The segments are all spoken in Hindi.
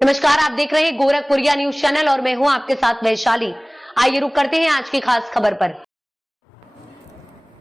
नमस्कार, आप देख रहे हैं गोरखपुरिया न्यूज चैनल और मैं हूं आपके साथ वैशाली। आइए रुक करते हैं आज की खास खबर पर।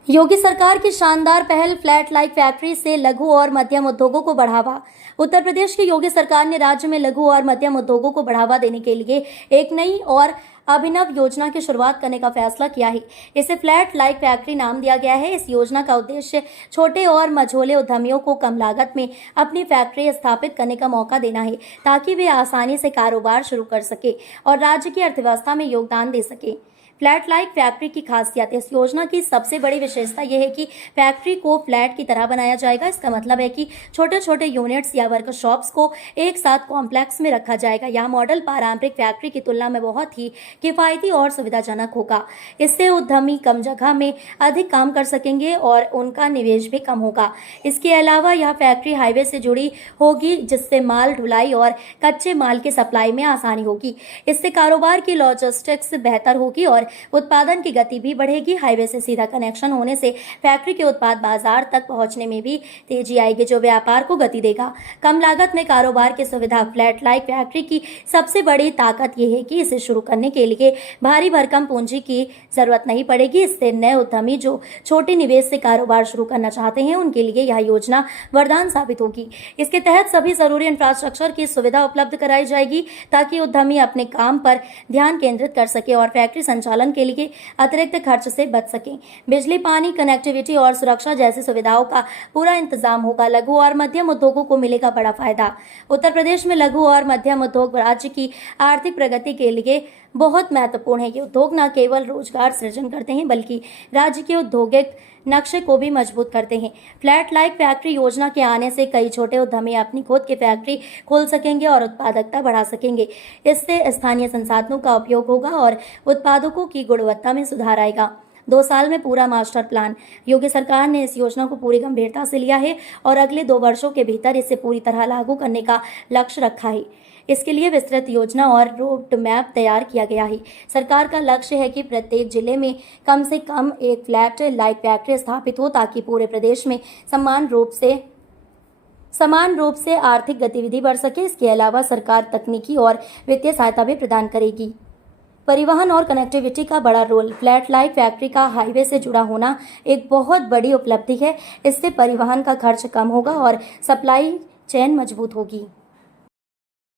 योगी सरकार की शानदार पहल फ्लैट लाइक फैक्ट्री से लघु और मध्यम उद्योगों को बढ़ावा। उत्तर प्रदेश की योगी सरकार ने राज्य में लघु और मध्यम उद्योगों को बढ़ावा देने के लिए एक नई और अभिनव योजना की शुरुआत करने का फैसला किया है। इसे फ्लैट लाइक फैक्ट्री नाम दिया गया है। इस योजना का उद्देश्य छोटे और मझोले उद्यमियों को कम लागत में अपनी फैक्ट्री स्थापित करने का मौका देना है, ताकि वे आसानी से कारोबार शुरू कर सके और राज्य की अर्थव्यवस्था में योगदान दे सके। फ्लैट लाइक फैक्ट्री की खासियत, इस योजना की सबसे बड़ी विशेषता यह है कि फैक्ट्री को फ्लैट की तरह बनाया जाएगा। इसका मतलब है कि छोटे छोटे यूनिट्स या वर्कशॉप्स को एक साथ कॉम्प्लेक्स में रखा जाएगा। यह मॉडल पारंपरिक फैक्ट्री की तुलना में बहुत ही किफायती और सुविधाजनक होगा। इससे उद्यमी कम जगह में अधिक काम कर सकेंगे और उनका निवेश भी कम होगा। इसके अलावा यह फैक्ट्री हाईवे से जुड़ी होगी, जिससे माल ढुलाई और कच्चे माल की सप्लाई में आसानी होगी। इससे कारोबार की लॉजिस्टिक्स बेहतर होगी और उत्पादन की गति भी बढ़ेगी। हाईवे से सीधा कनेक्शन होने से फैक्ट्री के उत्पाद बाजार तक पहुंचने में भी तेजी आएगी, जो व्यापार को गति देगा। कम लागत में कारोबार की सुविधा, फ्लैट लाइक फैक्ट्री की सबसे बड़ी ताकत यह है कि इसे शुरू करने के लिए भारी भरकम पूंजी की जरूरत नहीं पड़ेगी। इससे नए उद्यमी जो छोटे निवेश से कारोबार शुरू करना चाहते हैं, उनके लिए यह योजना वरदान साबित होगी। इसके तहत सभी जरूरी इंफ्रास्ट्रक्चर की सुविधा उपलब्ध कराई जाएगी, ताकि उद्यमी अपने काम पर ध्यान केंद्रित कर सके और फैक्ट्री संचालन के लिए अतिरिक्त खर्च से बच सकें। बिजली, पानी, कनेक्टिविटी और सुरक्षा जैसी सुविधाओं का पूरा इंतजाम होगा। लघु और मध्यम उद्योगों को मिलेगा बड़ा फायदा। उत्तर प्रदेश में लघु और मध्यम उद्योग राज्य की आर्थिक प्रगति के लिए बहुत महत्वपूर्ण है। ये उद्योग न केवल रोजगार सृजन करते हैं, बल्कि राज्य के औद्योगिक नक्शे को भी मजबूत करते हैं। फ्लैट लाइक फैक्ट्री योजना के आने से कई छोटे उद्यमी अपनी खुद की फैक्ट्री खोल सकेंगे और उत्पादकता बढ़ा सकेंगे। इससे स्थानीय संसाधनों का उपयोग होगा और उत्पादों की गुणवत्ता में सुधार आएगा। 2 साल में पूरा मास्टर प्लान। योगी सरकार ने इस योजना को पूरी गंभीरता से लिया है और अगले 2 वर्षों के भीतर इसे पूरी तरह लागू करने का लक्ष्य रखा है। इसके लिए विस्तृत योजना और रोड मैप तैयार किया गया है। सरकार का लक्ष्य है कि प्रत्येक जिले में कम से कम एक फ्लैट लाइक फैक्ट्री स्थापित हो, ताकि पूरे प्रदेश में समान रूप से आर्थिक गतिविधि बढ़ सके। इसके अलावा सरकार तकनीकी और वित्तीय सहायता भी प्रदान करेगी। परिवहन और कनेक्टिविटी का बड़ा रोल। फ्लैट लाइक फैक्ट्री का हाईवे से जुड़ा होना एक बहुत बड़ी उपलब्धि है। इससे परिवहन का खर्च कम होगा और सप्लाई चेन मजबूत होगी।